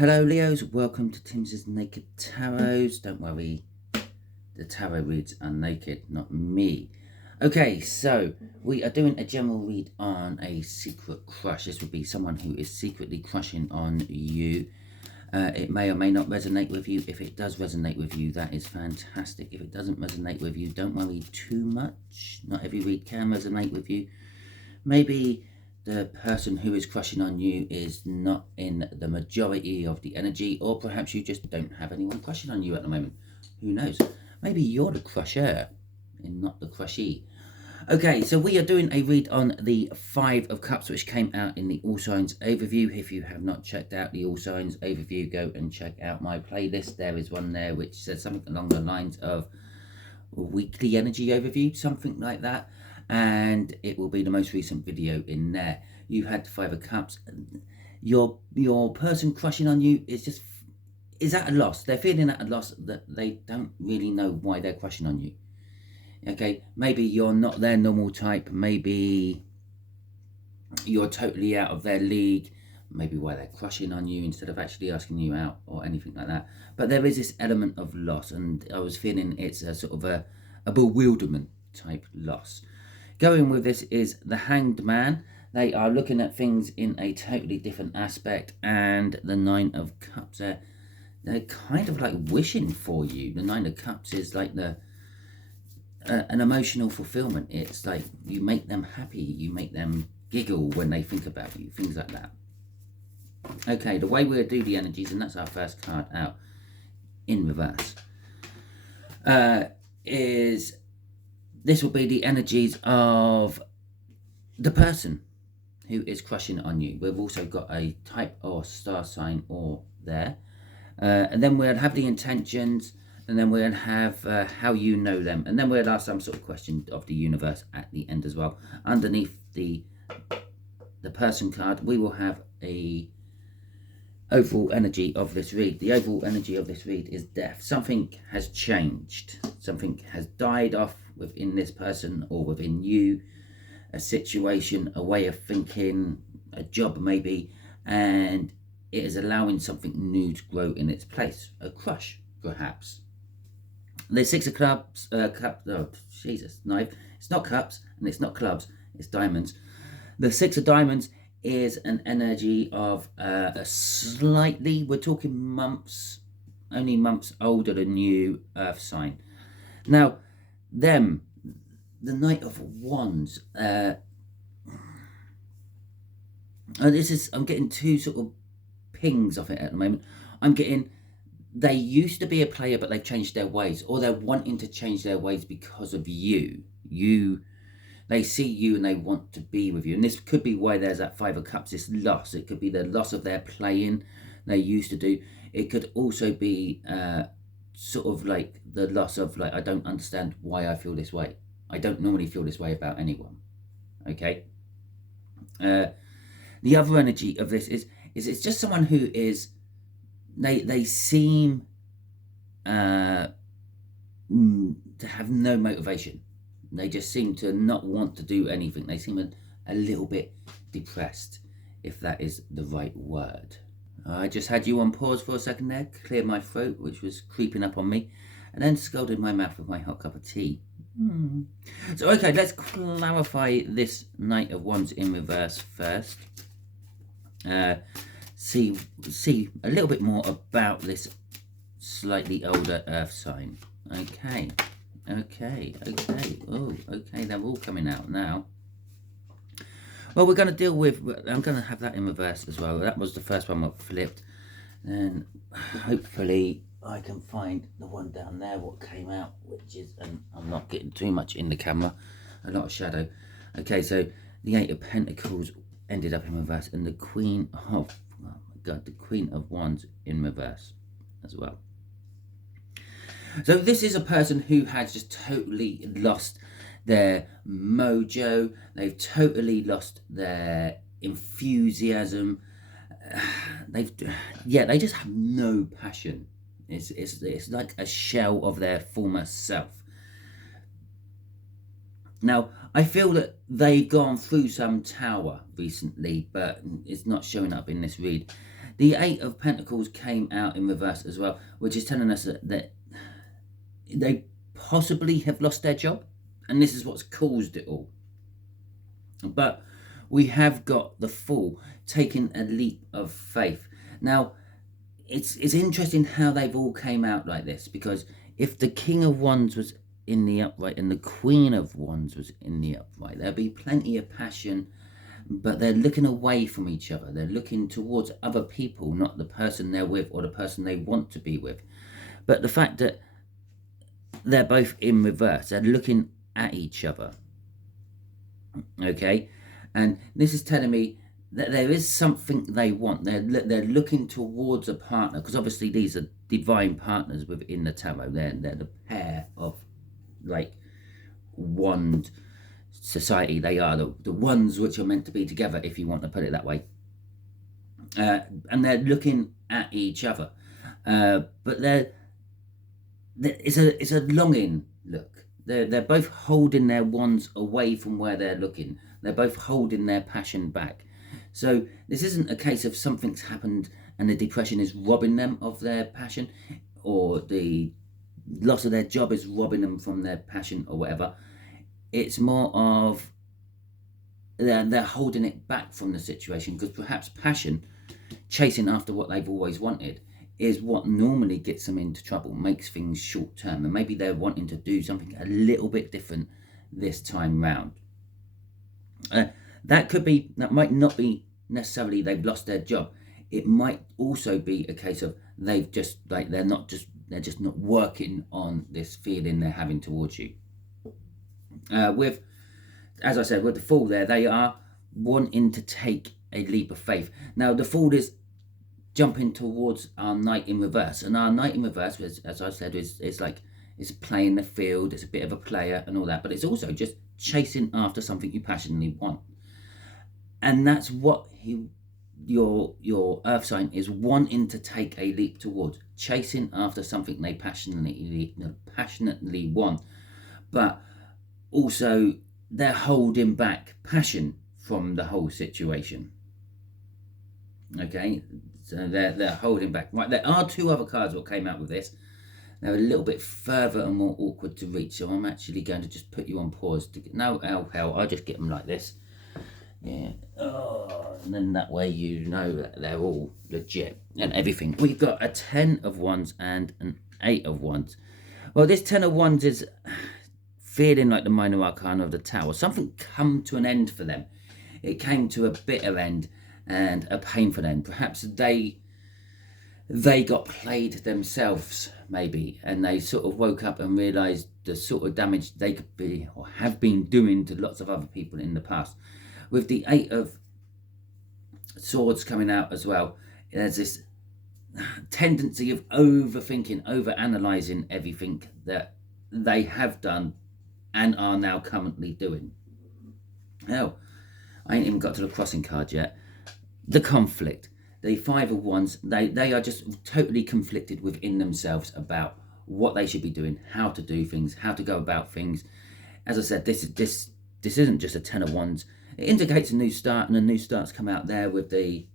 Hello Leos, welcome to Timsy Naked Tarot. Don't worry, the tarot reads are naked, not me. Okay, so we are doing a general read on a secret crush. This would be someone who is secretly crushing on you. It may or may not resonate with you. If it does resonate with you, that is fantastic. If it doesn't resonate with you, don't worry too much. Not every read can resonate with you. Maybe the person who is crushing on you is not in the majority of the energy, or perhaps you just don't have anyone crushing on you at the moment. Who knows? Maybe you're the crusher and not the crushee. Okay, so we are doing a read on the Five of Cups, which came out in the All Signs overview. If you have not checked out the All Signs overview, go and check out my playlist. There is one there which says something along the lines of weekly energy overview, something like that. And it will be the most recent video in there. You had the Five of Cups. Your person crushing on you is at a loss. They're feeling at a loss that they don't really know why they're crushing on you. Okay, maybe you're not their normal type. Maybe you're totally out of their league. Maybe why they're crushing on you instead of actually asking you out or anything like that. But there is this element of loss, and I was feeling it's a sort of a bewilderment type loss. Going with this is the Hanged Man. They are looking at things in a totally different aspect, and the Nine of Cups, they're kind of like wishing for you. The Nine of Cups is like an emotional fulfillment. It's like you make them happy, you make them giggle when they think about you, things like that. Okay, the way we'll do the energies, and that's our first card out in reverse, is this will be the energies of the person who is crushing on you. We've also got a type or star sign or there. And then we'll have the intentions, and then we'll have how you know them. And then we'll ask some sort of question of the universe at the end as well. Underneath the person card, we will have a overall energy of this read. The overall energy of this read is death. Something has changed. Something has died off within this person or within you. A situation, a way of thinking, a job maybe, and it is allowing something new to grow in its place. A crush, perhaps. The Six of Clubs, knife. It's not cups and it's not clubs, it's diamonds. The Six of Diamonds is an energy of a slightly, we're talking months, only months older than you, earth sign. Now, them, the Knight of Wands, I'm getting two sort of pings of it at the moment. I'm getting, they used to be a player, but they've changed their ways, or they're wanting to change their ways because of you. They see you and they want to be with you. And this could be why there's that Five of Cups, this loss. It could be the loss of their playing they used to do. It could also be sort of like the loss of, like, I don't understand why I feel this way. I don't normally feel this way about anyone. Okay? The other energy of this is it's just someone who is, they seem to have no motivation. They just seem to not want to do anything. They seem a little bit depressed, if that is the right word. I just had you on pause for a second there, clear my throat, which was creeping up on me, and then scalded my mouth with my hot cup of tea. So, okay, let's clarify this Knight of Wands in reverse first. See a little bit more about this slightly older earth sign. Okay. Oh, okay, they're all coming out now. Well, we're going to deal with, I'm going to have that in reverse as well. That was the first one that flipped. And hopefully I can find the one down there, what came out, which is, and I'm not getting too much in the camera, a lot of shadow. Okay, so the Eight of Pentacles ended up in reverse, and the Queen of, oh my God, the Queen of Wands in reverse as well. So this is a person who has just totally lost their mojo. They've totally lost their enthusiasm. They just have no passion. It's like a shell of their former self. Now, I feel that they've gone through some tower recently, but it's not showing up in this read. The Eight of Pentacles came out in reverse as well, which is telling us that they possibly have lost their job, and this is what's caused it all. But we have got the Fool taking a leap of faith. Now, it's interesting how they've all came out like this, because if the King of Wands was in the upright and the Queen of Wands was in the upright, there'd be plenty of passion, but they're looking away from each other. They're looking towards other people, not the person they're with or the person they want to be with. But the fact that they're both in reverse, they're looking at each other. Okay, and this is telling me that there is something they want. They're looking towards a partner, because obviously these are divine partners within the tarot. They're the pair of, like, wand society. They are the ones which are meant to be together, if you want to put it that way. And they're looking at each other, but it's a longing look. They're both holding their wands away from where they're looking. They're both holding their passion back. So this isn't a case of something's happened and the depression is robbing them of their passion, or the loss of their job is robbing them from their passion or whatever. It's more of they're holding it back from the situation, because perhaps passion, chasing after what they've always wanted, is what normally gets them into trouble, makes things short term, and maybe they're wanting to do something a little bit different this time round. That might not be necessarily they've lost their job. It might also be a case of they've just, like, they're just not working on this feeling they're having towards you. With, as I said, with the Fool there, they are wanting to take a leap of faith. Now, the Fool is jumping towards our Knight in reverse, and our Knight in reverse, as I said, is like, it's playing the field, it's a bit of a player and all that, but it's also just chasing after something you passionately want. And that's what your earth sign is wanting to take a leap towards, chasing after something they passionately want, but also they're holding back passion from the whole situation. Okay, so they're holding back. Right, there are two other cards that came out with this. They're a little bit further and more awkward to reach, so I'm actually going to just put you on pause. No, hell, I'll just get them like this. Yeah, and then that way you know that they're all legit and everything. We've got a 10 of Wands and an 8 of Wands. Well, this 10 of Wands is feeling like the minor arcana of the Tower. Something come to an end for them. It came to a bitter end and a painful end. Perhaps they got played themselves, maybe, and they sort of woke up and realised the sort of damage they could be or have been doing to lots of other people in the past. With the 8 of Swords coming out as well, there's this tendency of overthinking, overanalyzing everything that they have done and are now currently doing. Hell, I ain't even got to the crossing card yet. The conflict. The 5 of Wands, they are just totally conflicted within themselves about what they should be doing, how to do things, how to go about things. As I said, this isn't just a 10 of Wands. It indicates a new start, and a new start's come out there with the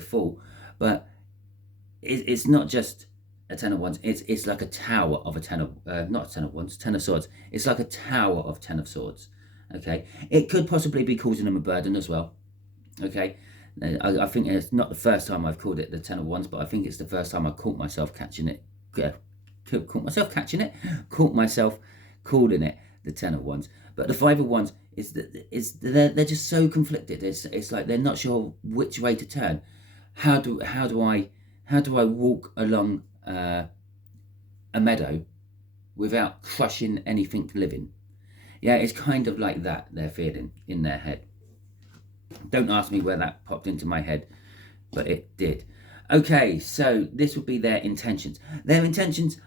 Fool. But it's not just a 10 of Wands. It's like a tower of a 10 of not a 10 of Wands, 10 of Swords. It's like a tower of 10 of Swords. Okay, it could possibly be causing them a burden as well. Okay, I think it's not the first time I've called it the 10 of Wands, but I think it's the first time I caught myself catching it. Caught myself calling it the 10 of Wands. But the 5 of Wands is they're just so conflicted. It's like they're not sure which way to turn. How do I walk along a meadow without crushing anything living? Yeah, it's kind of like that they're feeling in their head. Don't ask me where that popped into my head, but it did. Okay, so this would be their intentions. Their intentions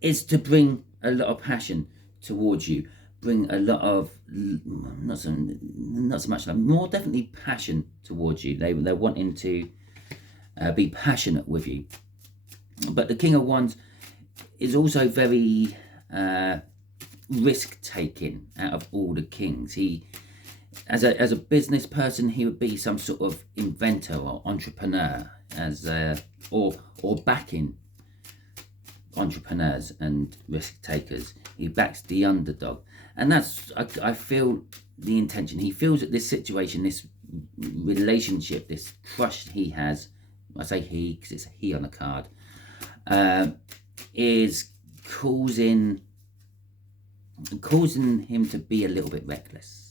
is to bring a lot of passion towards you, bring a lot of, not so much love, more definitely passion towards you. They're wanting to be passionate with you. But the King of Wands is also very risk taking out of all the kings. He, as a business person, he would be some sort of inventor or entrepreneur, or backing entrepreneurs and risk takers. He backs the underdog, and that's I feel the intention. He feels that this situation, this relationship, this crush he has, I say he because it's a he on the card, is causing him to be a little bit reckless.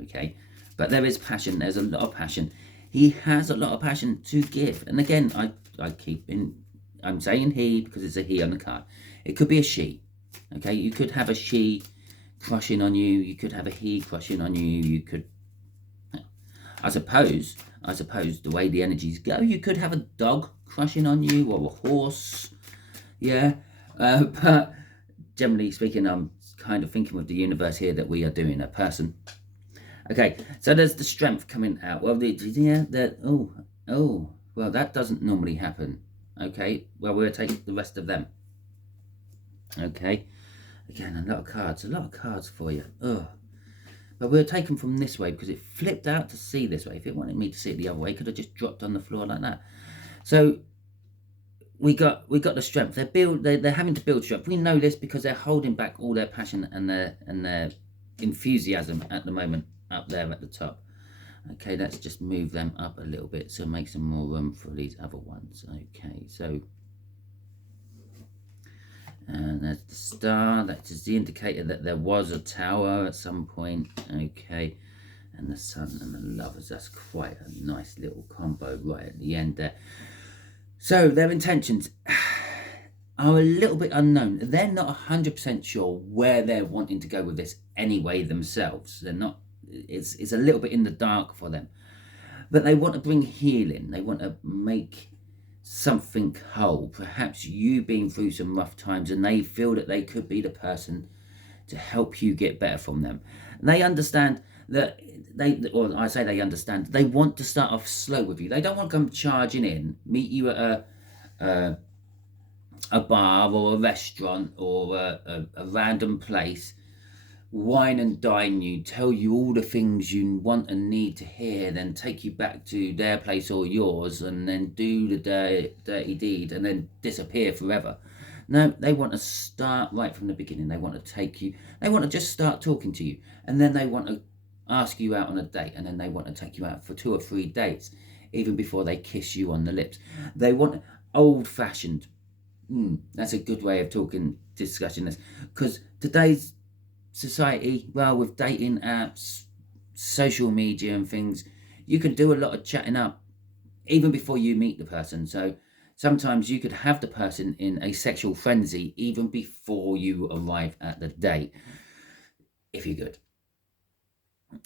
Okay, but there is passion. There's a lot of passion. He has a lot of passion to give, and again, I'm saying he because it's a he on the card. It could be a she. Okay, you could have a she crushing on you. You could have a he crushing on you. You could, I suppose the way the energies go, you could have a dog crushing on you or a horse. Yeah, but generally speaking, I'm kind of thinking with the universe here that we are doing a person. Okay, so there's the strength coming out. Well, well, that doesn't normally happen. Okay, well, we'll take the rest of them. Okay, again, a lot of cards for you. Oh, but we'll take them from this way because it flipped out to see this way. If it wanted me to see it the other way, it could have just dropped on the floor like that. So we got the strength. They're having to build strength. We know this because they're holding back all their passion and their enthusiasm at the moment up there at the top. Okay, let's just move them up a little bit so make some more room for these other ones. Okay, so and there's the star. That is the indicator that there was a tower at some point. Okay, and the sun and the lovers. That's quite a nice little combo right at the end there. So their intentions are a little bit unknown. They're not 100% sure where they're wanting to go with this anyway themselves. They're not. It's a little bit in the dark for them. But they want to bring healing. They want to make something whole. Perhaps you been through some rough times and they feel that they could be the person to help you get better from them. And they understand that or I say they understand, they want to start off slow with you. They don't want to come charging in, meet you at a bar or a restaurant or a random place, wine and dine you, tell you all the things you want and need to hear, then take you back to their place or yours, and then do the dirty deed and then disappear forever. No, they want to start right from the beginning. They want to take you, they want to just start talking to you, and then they want to ask you out on a date, and then they want to take you out for 2 or 3 dates, even before they kiss you on the lips. They want old-fashioned. That's a good way of discussing this, because today's society, well, with dating apps, social media and things, you can do a lot of chatting up even before you meet the person. So sometimes you could have the person in a sexual frenzy even before you arrive at the date, if you're good.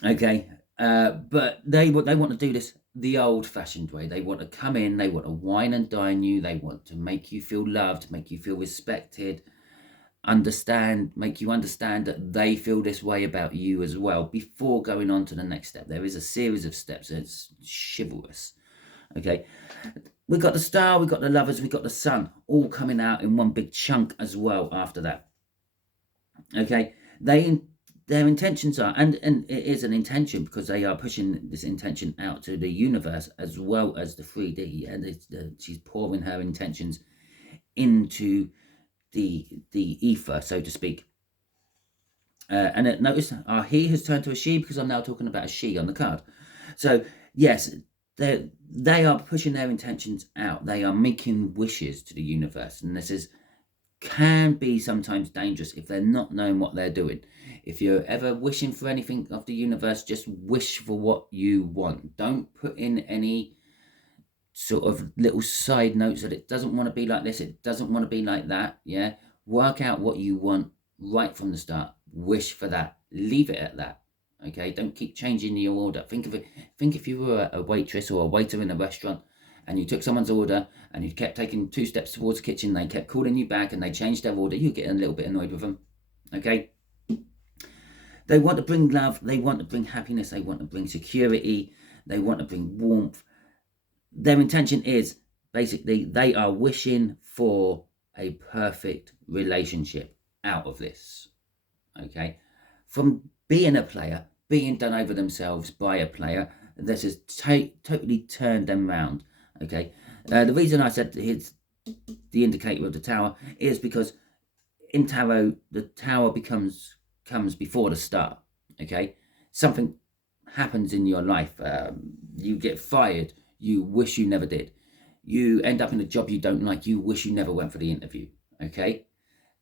Okay, but they want to do this the old-fashioned way. They want to come in, they want to wine and dine you, they want to make you feel loved, make you feel respected, make you understand that they feel this way about you as well before going on to the next step. There is a series of steps. It's chivalrous. Okay, we've got the star, we've got the lovers, we've got the sun, all coming out in one big chunk as well after that. Okay, their intentions are, and it is an intention because they are pushing this intention out to the universe as well as the 3D, and she's pouring her intentions into the ether, so to speak. And notice our he has turned to a she because I'm now talking about a she on the card. So yes, they are pushing their intentions out. They are making wishes to the universe, and this can be sometimes dangerous if they're not knowing what they're doing. If you're ever wishing for anything of the universe, just wish for what you want. Don't put in any sort of little side notes that it doesn't want to be like this, it doesn't want to be like that. Yeah, work out what you want right from the start. Wish for that. Leave it at that. Okay, don't keep changing your order. Think if you were a waitress or a waiter in a restaurant and you took someone's order and you kept taking 2 steps towards the kitchen, they kept calling you back and they changed their order, you get a little bit annoyed with them. Okay, they want to bring love, they want to bring happiness, they want to bring security, they want to bring warmth. Their intention is basically they are wishing for a perfect relationship out of this. okay? From being a player, being done over themselves by a player, this has totally turned them round, okay? The reason I said it's the indicator of the Tower is because in tarot, the Tower comes before the star, okay? Something happens in your life. You get fired, you wish you never did. You end up in a job you don't like, you wish you never went for the interview, okay?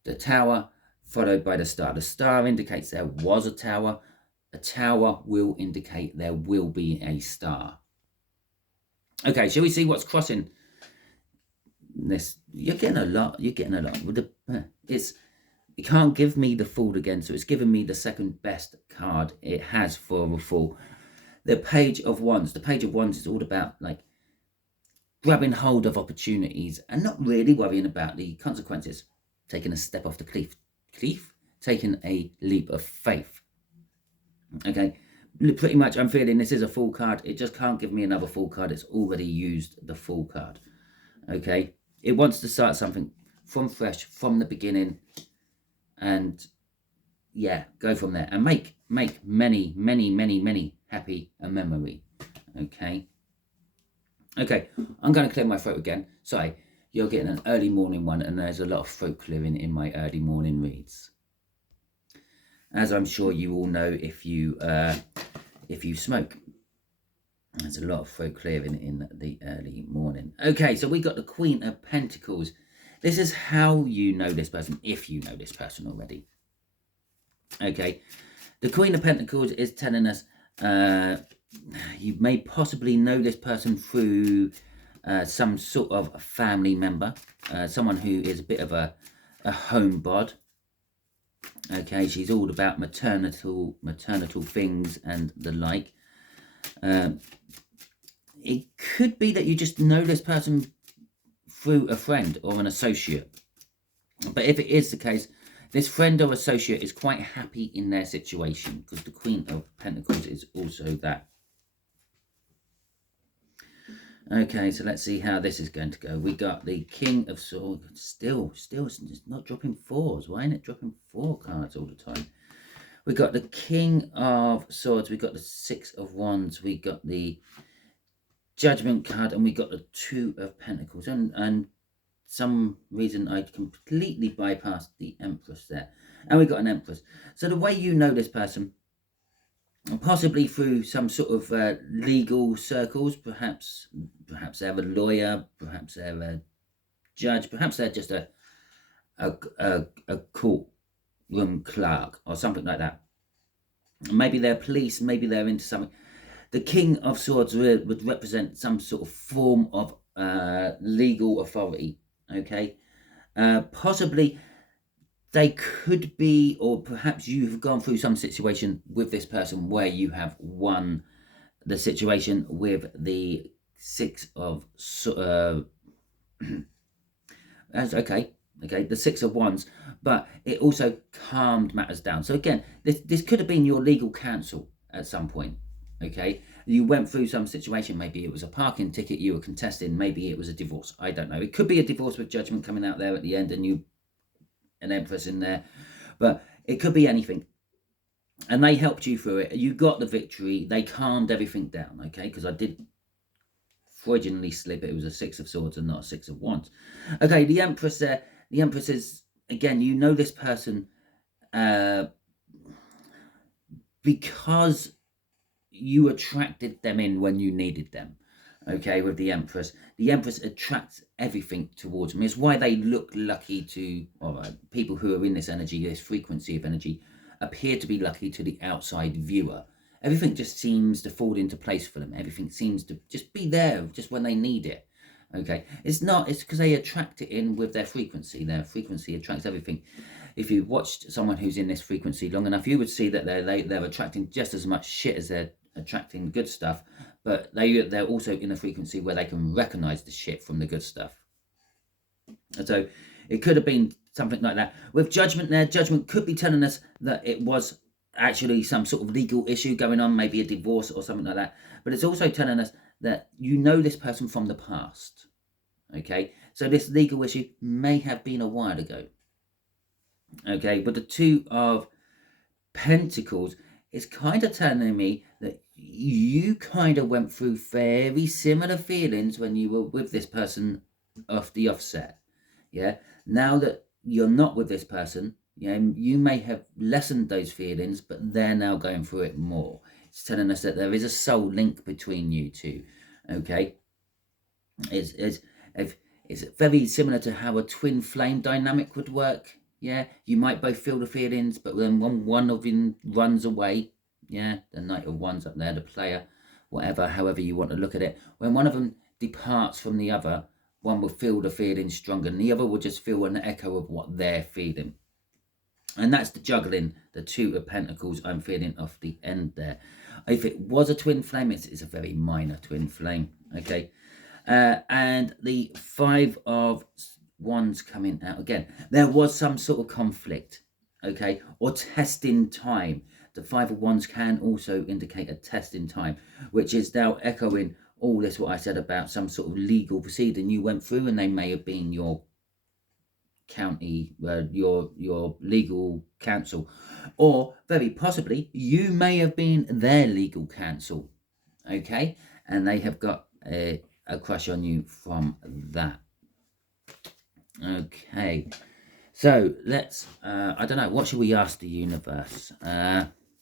The Tower followed by the star. The star indicates there was a Tower. A Tower will indicate there will be a star. Okay, shall we see what's crossing this? You're getting a lot. You're getting a lot. It can't give me the Fool again, so it's given me the second best card it has for a Fool. The Page of Wands. The Page of Wands is all about like grabbing hold of opportunities and not really worrying about the consequences. Taking a step off the cliff. Taking a leap of faith. Okay, pretty much I'm feeling this is a Fool card. It just can't give me another Fool card. It's already used the Fool card. Okay, it wants to start something from fresh, from the beginning, and yeah, go from there and make many happy a memory. Okay, I'm going to clear my throat again. Sorry, you're getting an early morning one, and there's a lot of throat clearing in my early morning reads, as I'm sure you all know if you smoke. There's a lot of throat clearing in the early morning. Okay, so we got the Queen of Pentacles. This is how you know this person, if you know this person already. Okay, the Queen of Pentacles is telling us you may possibly know this person through some sort of family member, someone who is a bit of a homebod. Okay, she's all about maternal things and the like. It could be that you just know this person through a friend or an associate. But if it is the case, this friend or associate is quite happy in their situation, because the Queen of Pentacles is also that. Okay, so let's see how this is going to go. We got the King of Swords. Still, it's not dropping fours. Why isn't it dropping 4 cards all the time? We got the King of Swords. We got the 6 of Wands. We got the Judgment card, and we got the 2 of Pentacles. And some reason I completely bypassed the Empress there. And we got an Empress. So the way you know this person, possibly through some sort of legal circles, perhaps they're a lawyer, perhaps they're a judge, perhaps they're just a courtroom clerk or something like that. Maybe they're police, maybe they're into something. The King of Swords would represent some sort of form of legal authority, okay? Possibly they could be, or perhaps you've gone through some situation with this person where you have won the situation with the 6 of... that's okay, the 6 of Wands, but it also calmed matters down. So again, this could have been your legal counsel at some point, okay? You went through some situation, maybe it was a parking ticket you were contesting, maybe it was a divorce, I don't know. It could be a divorce with Judgment coming out there at the end and you an Empress in there, but it could be anything. And they helped you through it. You got the victory. They calmed everything down, okay? Because I did fraudulently slip it. It was a 6 of Swords and not a 6 of Wands. Okay, the Empress there. The Empress is, again, you know this person because you attracted them in when you needed them. Okay, with the Empress. The Empress attracts everything towards them. It's why they look lucky to, or people who are in this energy, this frequency of energy, appear to be lucky to the outside viewer. Everything just seems to fall into place for them. Everything seems to just be there just when they need it. Okay, it's because they attract it in with their frequency. Their frequency attracts everything. If you watched someone who's in this frequency long enough, you would see that they're attracting just as much shit as they're attracting good stuff, but they're also in a frequency where they can recognize the shit from the good stuff. And so it could have been something like that. With Judgment there, Judgment could be telling us that it was actually some sort of legal issue going on, maybe a divorce or something like that. But it's also telling us that you know this person from the past. Okay, so this legal issue may have been a while ago. Okay, but the 2 of Pentacles is kind of telling me that you kind of went through very similar feelings when you were with this person off the offset. Yeah. Now that you're not with this person, you may have lessened those feelings, but they're now going through it more. It's telling us that there is a soul link between you two. Okay. It's very similar to how a twin flame dynamic would work. Yeah, you might both feel the feelings, but then one of them runs away. Yeah, the Knight of Wands up there, the player, whatever, however you want to look at it. When one of them departs from the other, one will feel the feeling stronger, and the other will just feel an echo of what they're feeling. And that's the juggling, the Two of Pentacles I'm feeling off the end there. If it was a twin flame, it's a very minor twin flame. Okay. And the Five of Wands coming out again. There was some sort of conflict, okay, or testing time. The Five of Wands can also indicate a testing time, which is now echoing all this what I said about some sort of legal proceeding you went through, and they may have been your county, your legal counsel, or very possibly you may have been their legal counsel, okay, and they have got a crush on you from that. Okay, so let's I don't know, what should we ask the universe? Okay,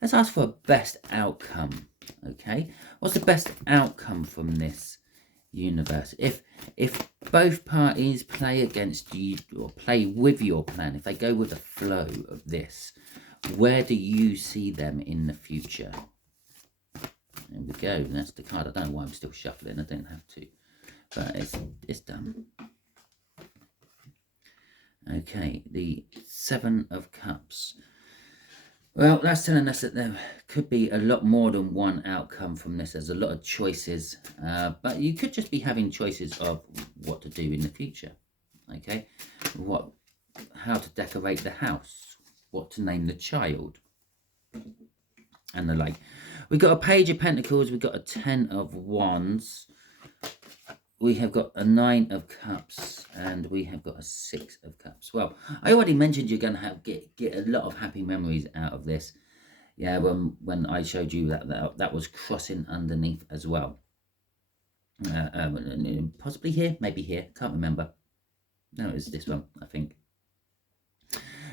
let's ask for a best outcome. Okay, what's the best outcome from this, universe? If both parties play against you or play with your plan, if they go with the flow of this, where do you see them in the future? There we go. That's the card. I don't know why I'm still shuffling. I don't have to, but it's done. Okay, the Seven of Cups. Well, that's telling us that there could be a lot more than one outcome from this. There's a lot of choices, but you could just be having choices of what to do in the future. Okay, how to decorate the house, what to name the child, and the like. We've got a Page of Pentacles, we've got a Ten of Wands, we have got a Nine of Cups, and we have got a Six of Cups. Well, I already mentioned you're going to get a lot of happy memories out of this. Yeah, when I showed you that was crossing underneath as well. Possibly here, maybe here, can't remember. No, it was this one, I think.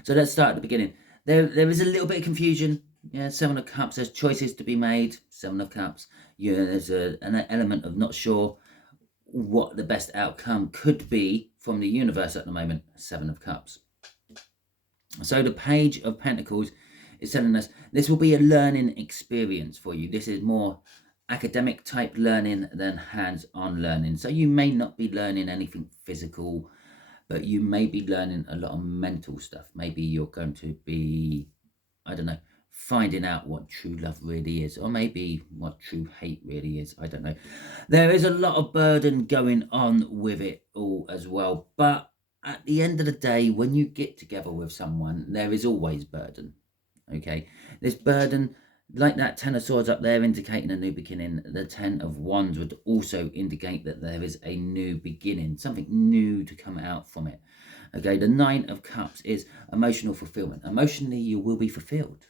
So let's start at the beginning. There is a little bit of confusion. Yeah, Seven of Cups, there's choices to be made. Seven of Cups, yeah, there's an element of not sure what the best outcome could be from the universe at the moment. Seven of Cups. So the Page of Pentacles is telling us this will be a learning experience for you. This is more academic type learning than hands-on learning. So you may not be learning anything physical, but you may be learning a lot of mental stuff. Maybe you're going to be, I don't know, finding out what true love really is, or maybe what true hate really is. I don't know. There is a lot of burden going on with it all as well, but at the end of the day, when you get together with someone, there is always burden. Okay, this burden, like that Ten of Swords up there indicating a new beginning, the Ten of Wands would also indicate that there is a new beginning, something new to come out from it. Okay, the Nine of Cups is emotional fulfillment. Emotionally, you will be fulfilled.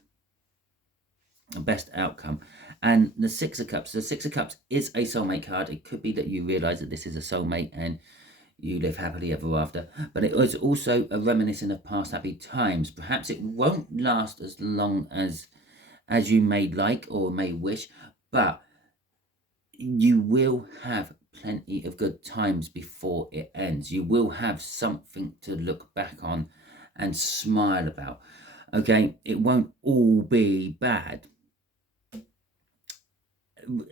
Best outcome. And the Six of Cups, the Six of Cups is a soulmate card. It could be that you realize that this is a soulmate and you live happily ever after, but it was also a reminiscence of past happy times. Perhaps it won't last as long as you may like or may wish, but you will have plenty of good times before it ends. You will have something to look back on and smile about. Okay, it won't all be bad.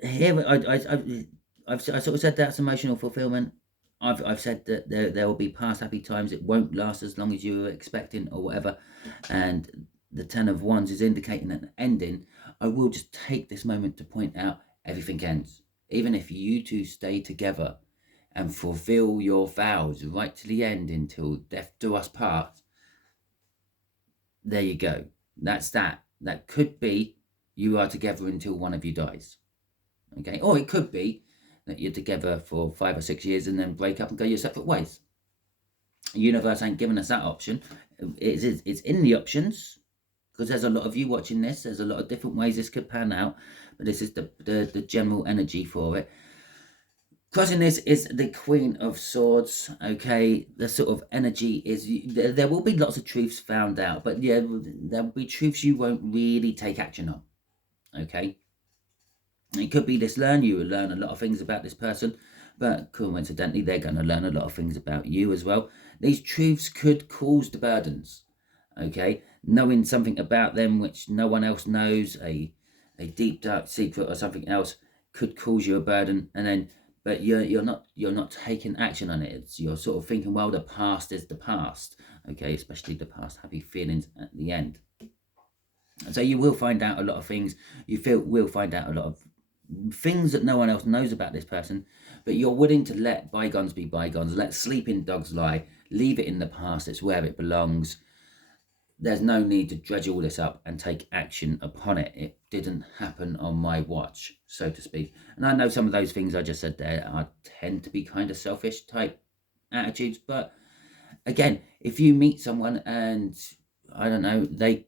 Here, I've sort of said that's emotional fulfillment. I've said that there will be past happy times. It won't last as long as you were expecting or whatever. And the Ten of Wands is indicating an ending. I will just take this moment to point out everything ends. Even if you two stay together and fulfill your vows right to the end until death do us part, there you go. That's that. That could be you are together until one of you dies. Okay, or it could be that you're together for 5 or 6 years and then break up and go your separate ways. The universe ain't giving us that option. It's in the options, because there's a lot of you watching this. There's a lot of different ways this could pan out, but this is the general energy for it. Crossing this is the Queen of Swords. Okay, the sort of energy is there will be lots of truths found out, but yeah, there'll be truths you won't really take action on. Okay, it could be this learn. You will learn a lot of things about this person, but coincidentally, they're going to learn a lot of things about you as well. These truths could cause the burdens. Okay, knowing something about them which no one else knows, a deep dark secret or something else, could cause you a burden, and then but you're not taking action on it. You're sort of thinking, well, the past is the past. Okay, especially the past happy feelings at the end. So you will find out a lot of things. Will find out a lot of things that no one else knows about this person, but you're willing to let bygones be bygones. Let sleeping dogs lie. Leave it in the past. It's where it belongs. There's no need to dredge all this up and take action upon it. It didn't happen on my watch, so to speak. And I know some of those things I just said there tend to be kind of selfish type attitudes. But again, if you meet someone and, I don't know, they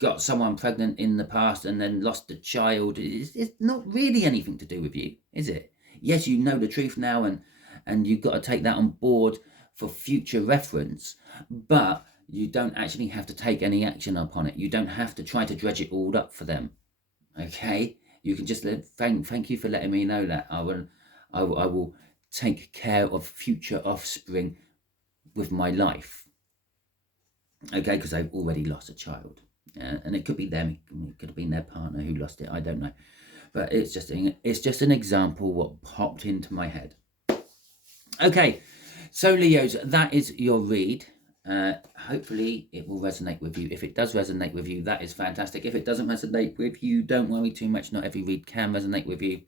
got someone pregnant in the past and then lost a child, it's not really anything to do with you, is it? Yes, you know the truth now, and you've got to take that on board for future reference, but you don't actually have to take any action upon it. You don't have to try to dredge it all up for them. Okay, you can just thank you for letting me know that I will take care of future offspring with my life. Okay, because they've already lost a child, and it could be them. It could have been their partner who lost it. I don't know, but it's just an example what popped into my head. Okay, so Leos, that is your read. Hopefully it will resonate with you. If it does resonate with you, that is fantastic. If it doesn't resonate with you, don't worry too much. Not every read can resonate with you.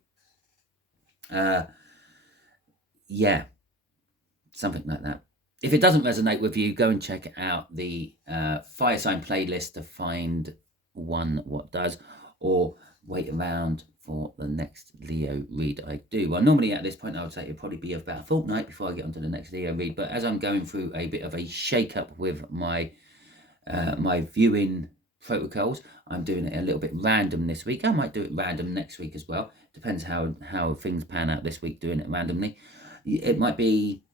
Yeah, something like that. If it doesn't resonate with you, go and check out the fire sign playlist to find one what does, or wait around for the next Leo read I do. Well, normally at this point I would say it'll probably be about a fortnight before I get onto the next Leo read, but as I'm going through a bit of a shake-up with my my viewing protocols, I'm doing it a little bit random this week. I might do it random next week as well. Depends how things pan out this week, doing it randomly. It might be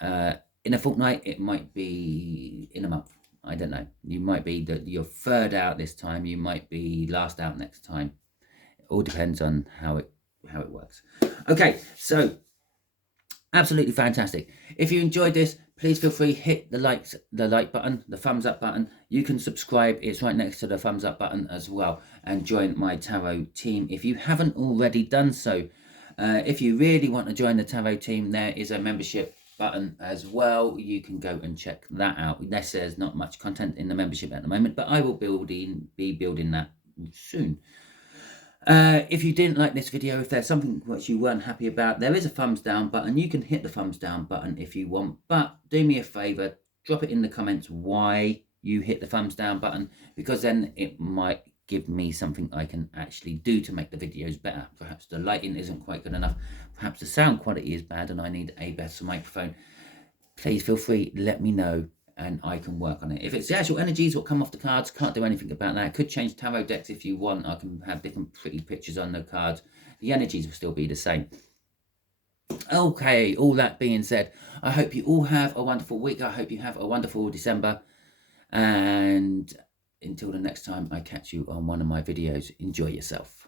in a fortnight, it might be in a month. I don't know. You might be that you're third out this time. You might be last out next time. It all depends on how it works. Okay, so absolutely fantastic. If you enjoyed this, please feel free, hit the like button, the thumbs up button. You can subscribe. It's right next to the thumbs up button as well, and join my tarot team if you haven't already done so. If you really want to join the tarot team, there is a membership button as well. You can go and check that out. There's not much content in the membership at the moment, but I will be building that soon. If you didn't like this video, if there's something which you weren't happy about, there is a thumbs down button. You can hit the thumbs down button if you want, but do me a favor, drop it in the comments why you hit the thumbs down button, because then it might give me something I can actually do to make the videos better. Perhaps the lighting isn't quite good enough. Perhaps the sound quality is bad and I need a better microphone. Please feel free, let me know and I can work on it. If it's the actual energies what come off the cards, can't do anything about that. Could change tarot decks if you want. I can have different pretty pictures on the cards. The energies will still be the same. Okay, all that being said, I hope you all have a wonderful week. I hope you have a wonderful December. And until the next time I catch you on one of my videos, enjoy yourself.